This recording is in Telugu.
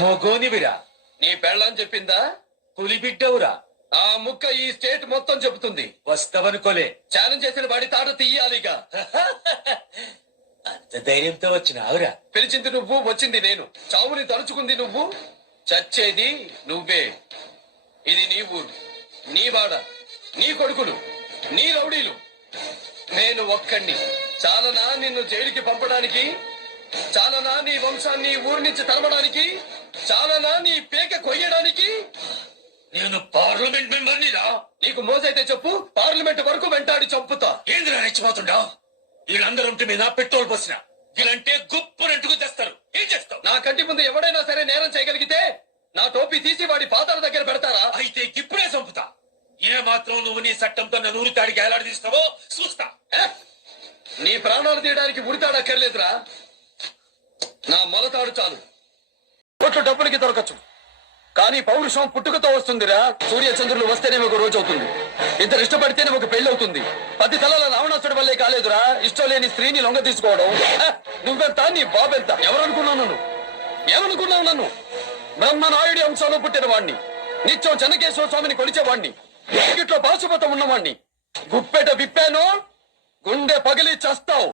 మొగోనివిరా. నీ పెళ్ళని చెప్పిందా? పులి బిడ్డవురా. ఆ ముక్క ఈ స్టేట్ మొత్తం చెబుతుంది. వస్తావనుకోలే. ఛాలెంజ్ చేసిన వాడి తాట తీయాలిగా. అంత ధైర్యంతో వచ్చినావురా. పిలిచింది నువ్వు, వచ్చింది నేను. చావుని తలుచుకుంది నువ్వు, చచ్చేది నువ్వే. ఇది నీ ఊరు, నీ వాడ, నీ కొడుకులు, నీ రౌడీలు. నేను ఒక్కడిని. చాలనా నిన్ను జైలుకి పంపడానికి? చాలనా నీ వంశాన్ని ఊరి నుంచి తరమడానికి? చాలనా నీ పేక కొయ్యడానికి? నేను పార్లమెంట్ మెంబర్నిరా. నీకు మోసైతే చెప్పు, పార్లమెంట్ వరకు వెంటాడి చంపుతా. ఏందిరా రెచ్చిపోతుండా? వీళ్ళందరూ ఉంటే మీద పెట్రోల్ పోసిన వీళ్ళంటే గుప్పునట్టుకు తెస్తారు. ఏం చేస్తావు? నా కంటి ముందు ఎవడైనా సరే నేరం చేయగలిగితే నా టోపీ తీసి వాడి పాదాల దగ్గర పెడతారా? అయితే ఇప్పుడే చంపుతా. ఏ మాత్రం నువ్వు నీ చట్టంతో నన్ను ఊరితాడికి ఏలాడదీస్తావో చూస్తా. నీ ప్రాణాలు తీయడానికి ఉరితాడక్కర్లేదురా, నా మొలతాడు చాలు. కోట్లు డబ్బులకి దొరకచ్చు, కానీ పౌరుషం పుట్టుకతో వస్తుందిరా. సూర్య చంద్రులు వస్తేనే ఒక రోజు అవుతుంది, ఇద్దరు ఇష్టపడితేనే ఒక పెళ్లి అవుతుంది. 10 తలల రావణాసుడి వల్లే కాలేదురా ఇష్టం లేని స్త్రీని లొంగ తీసుకోవడం. నువ్వెంత, నీ బాబెంత? ఎవరనుకున్నావు నన్ను? ఏమనుకున్నావు నన్ను? బ్రహ్మనాయుడి అంశంలో పుట్టిన వాణ్ణి, నిత్యం చెన్నకేశ్వర స్వామిని కొలిచేవాణ్ణి, ఇట్లో పాశుపతం ఉన్నవాణ్ణి. గుప్పెట విప్పాను, గుండె పగిలి చస్తావు.